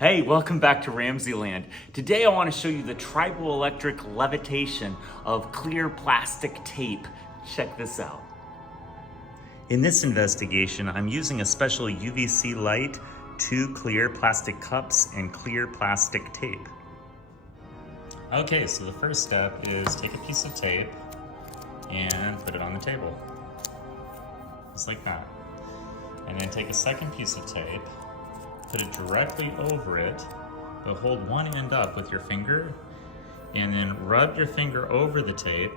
Hey, welcome back to RamZland. Today I want to show you the Triboelectric Levitation of clear plastic tape. Check this out. In this investigation, I'm using a special UVC light, 2 clear plastic cups, and clear plastic tape. Okay, so the first step is take a piece of tape and put it on the table. Just like that. And then take a second piece of tape, put it directly over it, but hold one end up with your finger, and then rub your finger over the tape,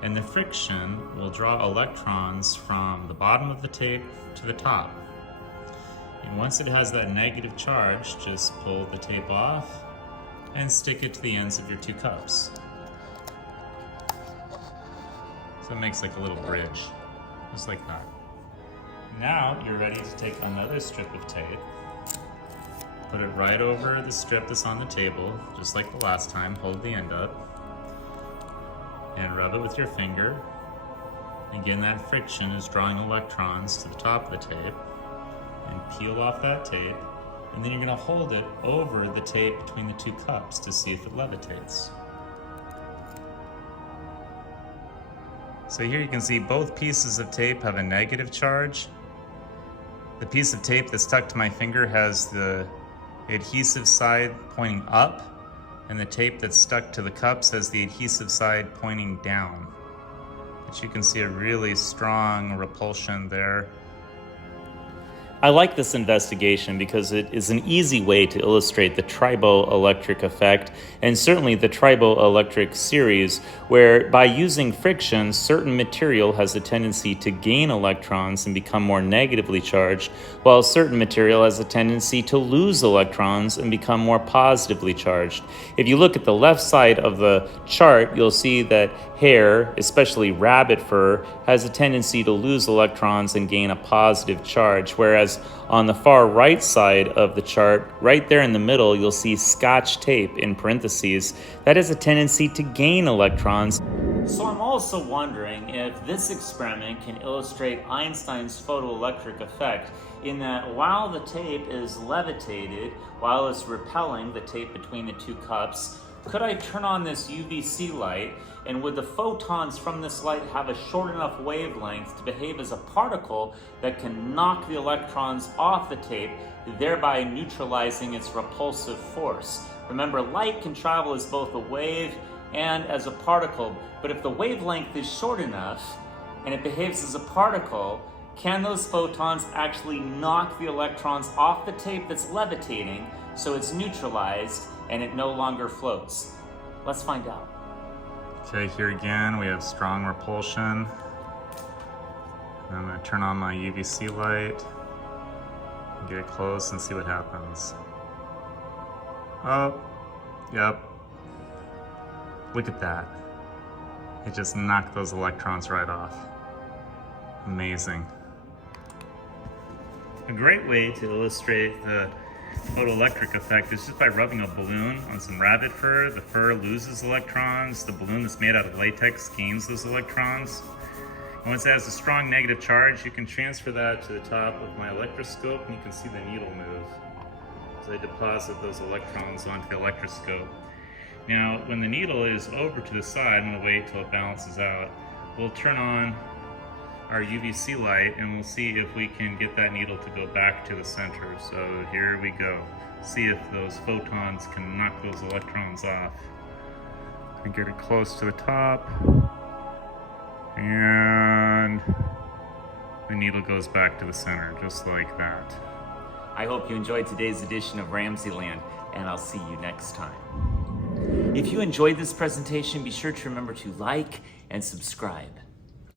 and the friction will draw electrons from the bottom of the tape to the top. And once it has that negative charge, just pull the tape off and stick it to the ends of your 2 cups. So it makes like a little bridge, just like that. Now you're ready to take another strip of tape, put it right over the strip that's on the table, just like the last time. Hold the end up and rub it with your finger. Again, that friction is drawing electrons to the top of the tape. And peel off that tape, and then you're going to hold it over the tape between the 2 cups to see if it levitates. So here you can see both pieces of tape have a negative charge. The piece of tape that's stuck to my finger has the adhesive side pointing up, and the tape that's stuck to the cups has the adhesive side pointing down. But you can see a really strong repulsion there. I like this investigation because it is an easy way to illustrate the triboelectric effect, and certainly the triboelectric series, where by using friction, certain material has a tendency to gain electrons and become more negatively charged, while certain material has a tendency to lose electrons and become more positively charged. If you look at the left side of the chart, you'll see that hair, especially rabbit fur, has a tendency to lose electrons and gain a positive charge, whereas on the far right side of the chart, right there in the middle, you'll see Scotch tape in parentheses. That has a tendency to gain electrons. So I'm also wondering if this experiment can illustrate Einstein's photoelectric effect, in that while the tape is levitated, while it's repelling the tape between the 2 cups, could I turn on this UVC light, and would the photons from this light have a short enough wavelength to behave as a particle that can knock the electrons off the tape, thereby neutralizing its repulsive force? Remember, light can travel as both a wave and as a particle, but if the wavelength is short enough and it behaves as a particle, can those photons actually knock the electrons off the tape that's levitating so it's neutralized and it no longer floats? Let's find out. Okay, here again we have strong repulsion. I'm going to turn on my UVC light, get it close and see what happens. Oh, yep. Look at that. It just knocked those electrons right off. Amazing. A great way to illustrate the photoelectric effect is just by rubbing a balloon on some rabbit fur. The fur loses electrons. The balloon that's made out of latex gains those electrons. And once it has a strong negative charge, you can transfer that to the top of my electroscope, and you can see the needle move as I deposit those electrons onto the electroscope. Now, when the needle is over to the side, I'm going to wait till it balances out. We'll turn on our UVC light and we'll see if we can get that needle to go back to the center. So here we go. See if those photons can knock those electrons off. And get it close to the top. And the needle goes back to the center, just like that. I hope you enjoyed today's edition of RamZland, and I'll see you next time. If you enjoyed this presentation, be sure to remember to like and subscribe.